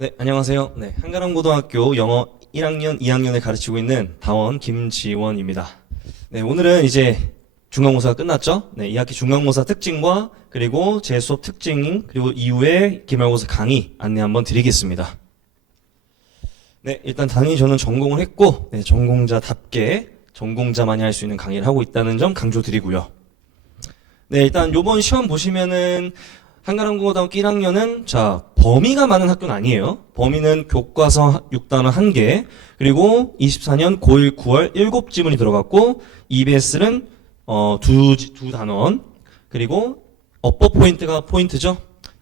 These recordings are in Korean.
네, 안녕하세요. 네, 한가람고등학교 영어 1학년, 2학년을 가르치고 있는 다원 김지원입니다. 네, 오늘은 이제 중간고사가 끝났죠? 네, 2학기 중간고사 특징과 그리고 제 수업 특징, 그리고 이후에 기말고사 강의 안내 한번 드리겠습니다. 네, 일단 당연히 저는 전공을 했고, 네, 전공자답게 전공자만이 할 수 있는 강의를 하고 있다는 점 강조드리고요. 네, 일단 요번 시험 보시면은 한가람고등학교 1학년은 자 범위가 많은 학교는 아니에요. 범위는 교과서 6단원 1개, 그리고 24년 고1, 9월 7지문이 들어갔고, EBS는 두 단원, 그리고 업버 포인트가 포인트죠.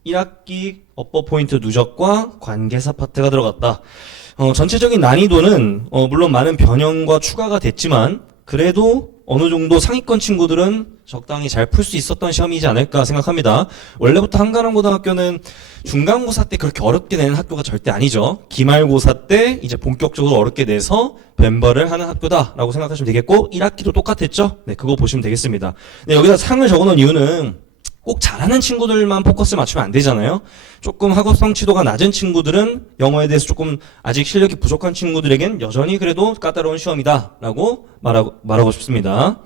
1학기 업버 포인트 누적과 관계사 파트가 들어갔다. 전체적인 난이도는 물론 많은 변형과 추가가 됐지만 그래도 어느 정도 상위권 친구들은 적당히 잘 풀 수 있었던 시험이지 않을까 생각합니다. 원래부터 한가람고등학교는 중간고사 때 그렇게 어렵게 내는 학교가 절대 아니죠. 기말고사 때 이제 본격적으로 어렵게 내서 벤버를 하는 학교다라고 생각하시면 되겠고, 1학기도 똑같았죠. 네, 그거 보시면 되겠습니다. 네, 여기다 상을 적어놓은 이유는 꼭 잘하는 친구들만 포커스 맞추면 안 되잖아요. 조금 학업 성취도가 낮은 친구들은 영어에 대해서 조금 아직 실력이 부족한 친구들에겐 여전히 그래도 까다로운 시험이다라고 말하고 싶습니다.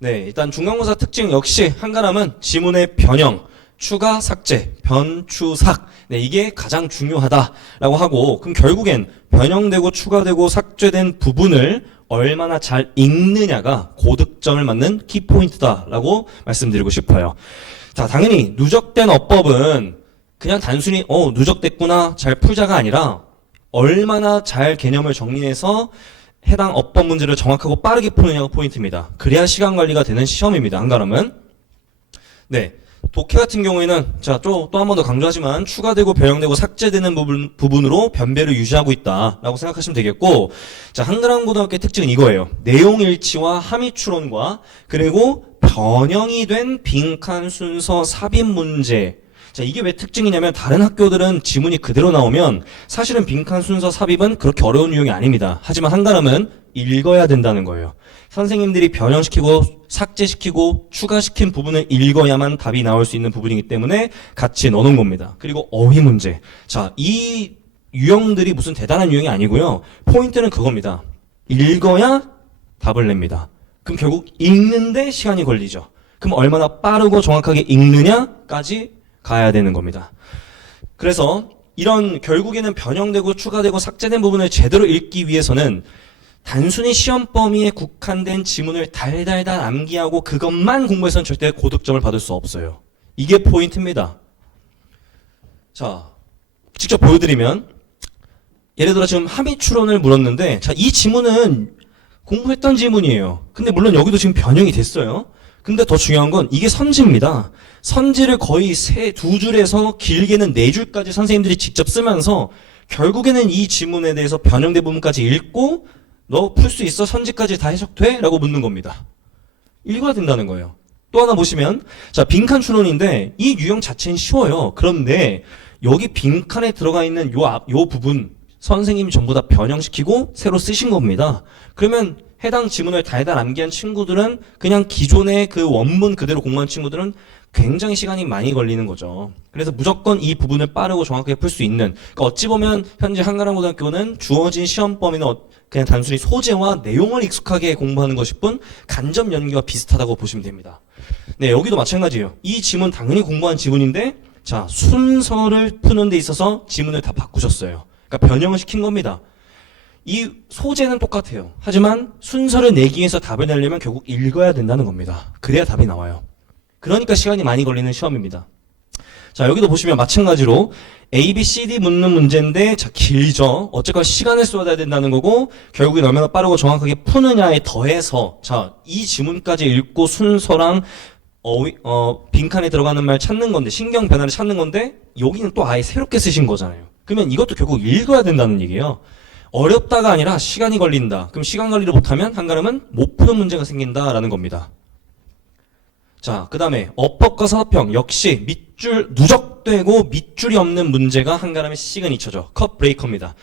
네, 일단 중간고사 특징 역시 한가람은 지문의 변형, 추가, 삭제, 변추삭. 네, 이게 가장 중요하다라고 하고, 그럼 결국엔 변형되고 추가되고 삭제된 부분을 얼마나 잘 읽느냐가 고득점을 맞는 키포인트다라고 말씀드리고 싶어요. 자, 당연히 누적된 어법은 그냥 단순히 누적됐구나 잘 풀자가 아니라 얼마나 잘 개념을 정리해서 해당 어법 문제를 정확하고 빠르게 푸느냐가 포인트입니다. 그래야 시간 관리가 되는 시험입니다. 한가람은. 네. 독해 같은 경우에는 또 한 번 더 강조하지만 추가되고 변형되고 삭제되는 부분으로 변별을 유지하고 있다라고 생각하시면 되겠고, 자, 한가람고등학교의 특징은 이거예요. 내용 일치와 함의 추론과 그리고 변형이 된 빈칸 순서 삽입 문제. 자, 이게 왜 특징이냐면 다른 학교들은 지문이 그대로 나오면 사실은 빈칸 순서 삽입은 그렇게 어려운 유형이 아닙니다. 하지만 한가람은 읽어야 된다는 거예요. 선생님들이 변형시키고 삭제시키고 추가시킨 부분을 읽어야만 답이 나올 수 있는 부분이기 때문에 같이 넣어놓은 겁니다. 그리고 어휘 문제. 자, 이 유형들이 무슨 대단한 유형이 아니고요. 포인트는 그겁니다. 읽어야 답을 냅니다. 그럼 결국 읽는데 시간이 걸리죠. 그럼 얼마나 빠르고 정확하게 읽느냐까지 가야 되는 겁니다. 그래서 이런 결국에는 변형되고 추가되고 삭제된 부분을 제대로 읽기 위해서는 단순히 시험 범위에 국한된 지문을 달달달 암기하고 그것만 공부해서는 절대 고득점을 받을 수 없어요. 이게 포인트입니다. 자, 직접 보여드리면, 예를 들어 지금 함의 추론을 물었는데, 자, 이 지문은 공부했던 지문이에요. 근데 물론 여기도 지금 변형이 됐어요. 근데 더 중요한 건 이게 선지입니다. 선지를 거의 두 줄에서 길게는 네 줄까지 선생님들이 직접 쓰면서 결국에는 이 지문에 대해서 변형된 부분까지 읽고 너 풀 수 있어? 선지까지 다 해석돼? 라고 묻는 겁니다. 읽어야 된다는 거예요. 또 하나 보시면, 자, 빈칸 추론인데 이 유형 자체는 쉬워요. 그런데 여기 빈칸에 들어가 있는 요 부분 선생님이 전부 다 변형시키고 새로 쓰신 겁니다. 그러면 해당 지문을 달달 암기한 친구들은 그냥 기존의 그 원문 그대로 공부한 친구들은 굉장히 시간이 많이 걸리는 거죠. 그래서 무조건 이 부분을 빠르고 정확하게 풀 수 있는, 그러니까 어찌 보면 현재 한가람고등학교는 주어진 시험 범위는 그냥 단순히 소재와 내용을 익숙하게 공부하는 것일 뿐 간접 연기와 비슷하다고 보시면 됩니다. 네, 여기도 마찬가지예요. 이 지문 당연히 공부한 지문인데, 자, 순서를 푸는 데 있어서 지문을 다 바꾸셨어요. 그러니까 변형을 시킨 겁니다. 이 소재는 똑같아요. 하지만 순서를 내기 위해서 답을 내려면 결국 읽어야 된다는 겁니다. 그래야 답이 나와요. 그러니까 시간이 많이 걸리는 시험입니다. 자, 여기도 보시면 마찬가지로 A, B, C, D 묻는 문제인데, 자, 길죠. 어쨌건 시간을 쏟아야 된다는 거고, 결국엔 얼마나 빠르고 정확하게 푸느냐에 더해서, 자, 이 지문까지 읽고 순서랑 빈칸에 들어가는 말 찾는 건데, 신경 변화를 찾는 건데, 여기는 또 아예 새롭게 쓰신 거잖아요. 그러면 이것도 결국 읽어야 된다는 얘기예요. 어렵다가 아니라 시간이 걸린다. 그럼 시간 관리를 못하면 한가람은 못 푸는 문제가 생긴다라는 겁니다. 자, 그 다음에 어법과 사법형 역시 누적되고 밑줄이 없는 문제가 한가람의 시그니처죠. 컷 브레이커입니다.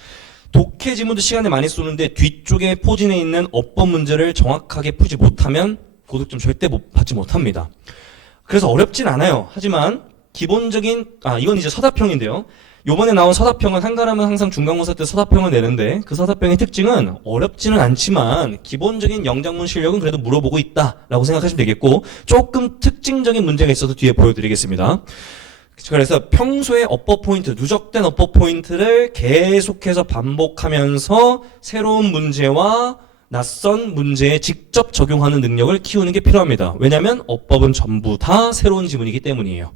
독해 지문도 시간을 많이 쏘는데 뒤쪽에 포진해 있는 어법 문제를 정확하게 풀지 못하면 고득점 절대 받지 못합니다. 그래서 어렵진 않아요. 하지만 기본적인, 이건 이제 서답형인데요. 요번에 나온 서답형은 한가람은 항상 중간고사 때 서답형을 내는데 그 서답형의 특징은 어렵지는 않지만 기본적인 영작문 실력은 그래도 물어보고 있다라고 생각하시면 되겠고 조금 특징적인 문제가 있어서 뒤에 보여드리겠습니다. 그래서 평소에 어법 포인트, 누적된 어법 포인트를 계속해서 반복하면서 새로운 문제와 낯선 문제에 직접 적용하는 능력을 키우는 게 필요합니다. 왜냐하면 어법은 전부 다 새로운 지문이기 때문이에요.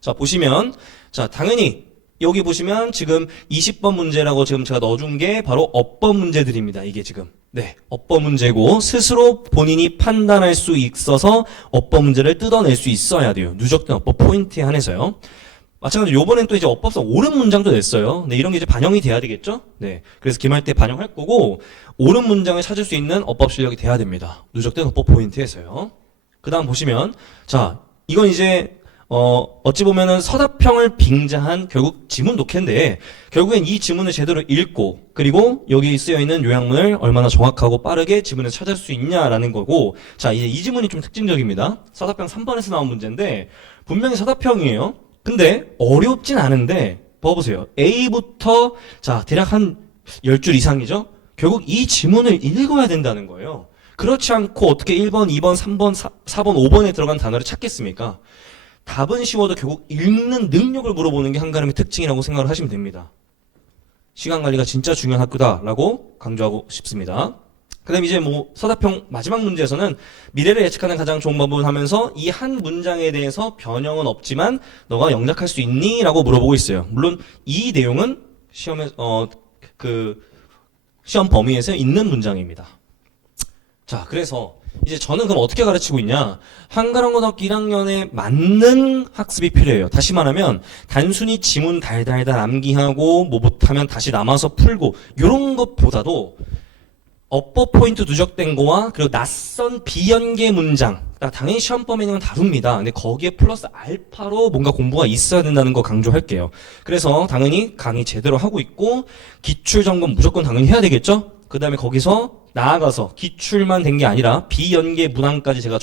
자, 보시면, 자, 당연히 여기 보시면 지금 20번 문제라고 지금 제가 넣어준 게 바로 어법 문제들입니다. 이게 지금. 네, 어법 문제고 스스로 본인이 판단할 수 있어서 어법 문제를 뜯어낼 수 있어야 돼요. 누적된 어법 포인트에 한해서요. 마찬가지로 요번엔 또 이제 어법상 옳은 문장도 냈어요. 네, 이런 게 이제 반영이 돼야 되겠죠? 네. 그래서 기말 때 반영할 거고, 옳은 문장을 찾을 수 있는 어법 실력이 돼야 됩니다. 누적된 어법 포인트에서요. 그 다음 보시면, 자, 이건 이제, 어찌 보면은 서답형을 빙자한 결국 지문 독해인데, 결국엔 이 지문을 제대로 읽고, 그리고 여기 쓰여있는 요약문을 얼마나 정확하고 빠르게 지문을 찾을 수 있냐라는 거고, 자, 이제 이 지문이 좀 특징적입니다. 서답형 3번에서 나온 문제인데, 분명히 서답형이에요. 근데 어렵진 않은데 봐보세요. A부터 자 대략 한 10줄 이상이죠. 결국 이 지문을 읽어야 된다는 거예요. 그렇지 않고 어떻게 1번, 2번, 3번, 4번, 5번에 들어간 단어를 찾겠습니까? 답은 쉬워도 결국 읽는 능력을 물어보는 게 한가람의 특징이라고 생각을 하시면 됩니다. 시간 관리가 진짜 중요한 학교다라고 강조하고 싶습니다. 그 다음에 이제 뭐 서답형 마지막 문제에서는 미래를 예측하는 가장 좋은 방법을 하면서 이 한 문장에 대해서 변형은 없지만 너가 영작할 수 있니? 라고 물어보고 있어요. 물론 이 내용은 시험에 시험 범위에서 있는 문장입니다. 자, 그래서 이제 저는 그럼 어떻게 가르치고 있냐? 한가람고등학교 1학년에 맞는 학습이 필요해요. 다시 말하면 단순히 지문 달달달 암기하고 뭐 못하면 다시 남아서 풀고 이런 것보다도 어법 포인트 누적된 거와 그리고 낯선 비연계 문장 당연히 시험 범위는 다릅니다. 근데 거기에 플러스 알파로 뭔가 공부가 있어야 된다는 거 강조할게요. 그래서 당연히 강의 제대로 하고 있고 기출 점검 무조건 당연히 해야 되겠죠? 그 다음에 거기서 나아가서 기출만 된 게 아니라 비연계 문항까지 제가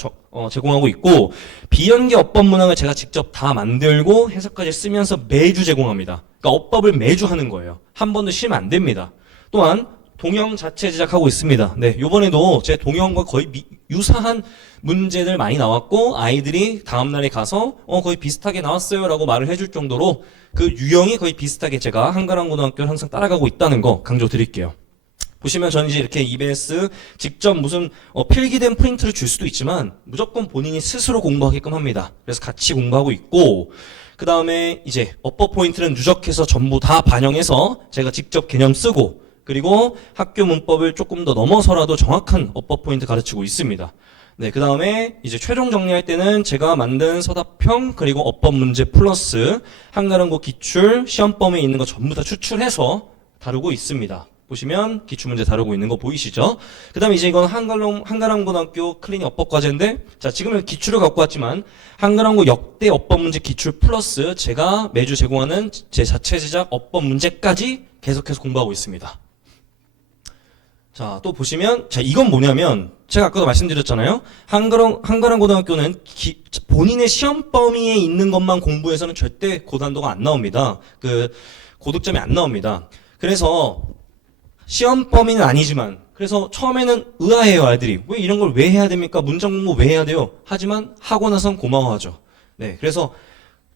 제공하고 있고 비연계 어법 문항을 제가 직접 다 만들고 해석까지 쓰면서 매주 제공합니다. 그러니까 어법을 매주 하는 거예요. 한 번도 쉬면 안 됩니다. 또한 동영 자체 제작하고 있습니다. 네, 요번에도 제 동영과 거의 유사한 문제들 많이 나왔고 아이들이 다음날에 가서 거의 비슷하게 나왔어요 라고 말을 해줄 정도로 그 유형이 거의 비슷하게 제가 한가람고등학교를 항상 따라가고 있다는 거 강조 드릴게요. 보시면 저는 이제 이렇게 EBS 직접 무슨 필기된 프린트를 줄 수도 있지만 무조건 본인이 스스로 공부하게끔 합니다. 그래서 같이 공부하고 있고 그 다음에 이제 어법 포인트는 누적해서 전부 다 반영해서 제가 직접 개념 쓰고 그리고 학교 문법을 조금 더 넘어서라도 정확한 어법 포인트 가르치고 있습니다. 네, 그 다음에 이제 최종 정리할 때는 제가 만든 서답형 그리고 어법 문제 플러스 한가람고 기출 시험 범위에 있는 거 전부 다 추출해서 다루고 있습니다. 보시면 기출문제 다루고 있는 거 보이시죠? 그 다음에 이제 이건 한가람고등학교 클리닉 어법 과제인데 자 지금은 기출을 갖고 왔지만 한가람고 역대 어법 문제 기출 플러스 제가 매주 제공하는 제 자체 제작 어법 문제까지 계속해서 공부하고 있습니다. 자, 또 보시면, 자, 이건 뭐냐면, 제가 아까도 말씀드렸잖아요. 한가람고등학교는 본인의 시험 범위에 있는 것만 공부해서는 절대 고난도가 안 나옵니다. 고득점이 안 나옵니다. 그래서, 시험 범위는 아니지만, 그래서 처음에는 의아해요, 아이들이. 왜 이런 걸 왜 해야 됩니까? 문장 공부 왜 해야 돼요? 하지만, 하고 나선 고마워하죠. 네, 그래서,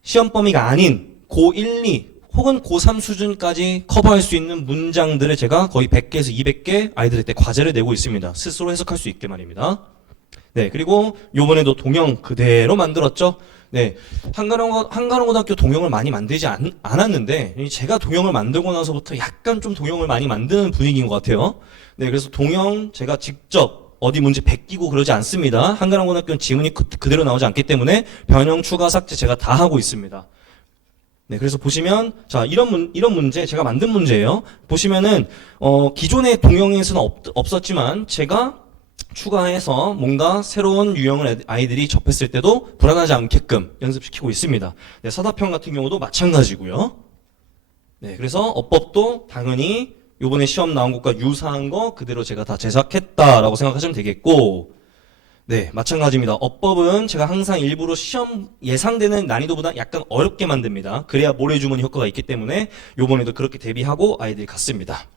시험 범위가 아닌 고1, 2, 혹은 고3 수준까지 커버할 수 있는 문장들을 제가 거의 100개에서 200개 아이들한테 과제를 내고 있습니다. 스스로 해석할 수 있게 말입니다. 네, 그리고 요번에도 동영 그대로 만들었죠. 네, 한가람고등학교 동영을 많이 만들지 않았는데 제가 동영을 만들고 나서부터 약간 좀 동영을 많이 만드는 분위기인 것 같아요. 네, 그래서 동영 제가 직접 어디 문제 베끼고 그러지 않습니다. 한가람고등학교는 지문이 그대로 나오지 않기 때문에 변형, 추가, 삭제 제가 다 하고 있습니다. 네, 그래서 보시면, 자, 이런 문제, 제가 만든 문제예요. 보시면은, 기존의 동영에서는 없었지만, 제가 추가해서 뭔가 새로운 유형을 아이들이 접했을 때도 불안하지 않게끔 연습시키고 있습니다. 네, 서답형 같은 경우도 마찬가지고요. 네, 그래서 어법도 당연히 요번에 시험 나온 것과 유사한 거 그대로 제가 다 제작했다라고 생각하시면 되겠고, 네, 마찬가지입니다. 어법은 제가 항상 일부러 시험 예상되는 난이도보다 약간 어렵게 만듭니다. 그래야 모래주머니 효과가 있기 때문에 요번에도 그렇게 대비하고 아이들이 갔습니다.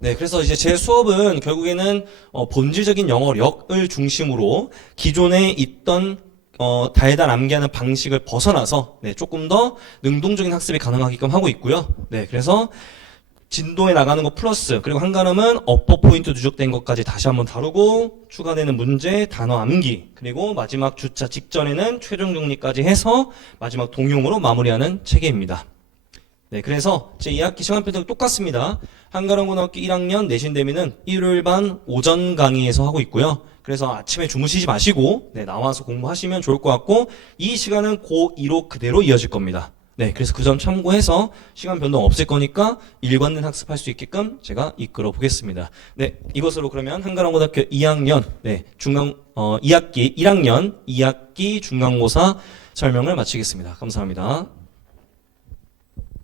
네, 그래서 이제 제 수업은 결국에는 본질적인 영어력을 중심으로 기존에 있던 달달 암기하는 방식을 벗어나서 네, 조금 더 능동적인 학습이 가능하게끔 하고 있고요. 네, 그래서 진도에 나가는 거 플러스 그리고 한가람은 어법 포인트 누적된 것까지 다시 한번 다루고 추가되는 문제, 단어 암기 그리고 마지막 주차 직전에는 최종 정리까지 해서 마지막 동용으로 마무리하는 체계입니다. 네, 그래서 제 2학기 시간표도 똑같습니다. 한가람고등학교 1학년 내신 대비는 일요일 반 오전 강의에서 하고 있고요. 그래서 아침에 주무시지 마시고 네, 나와서 공부하시면 좋을 것 같고 이 시간은 고2로 그대로 이어질 겁니다. 네, 그래서 그 점 참고해서 시간 변동 없을 거니까 일관된 학습할 수 있게끔 제가 이끌어 보겠습니다. 네, 이것으로 그러면 한가람고등학교 2학년, 네, 2학기 1학년 2학기 중간고사 설명을 마치겠습니다. 감사합니다.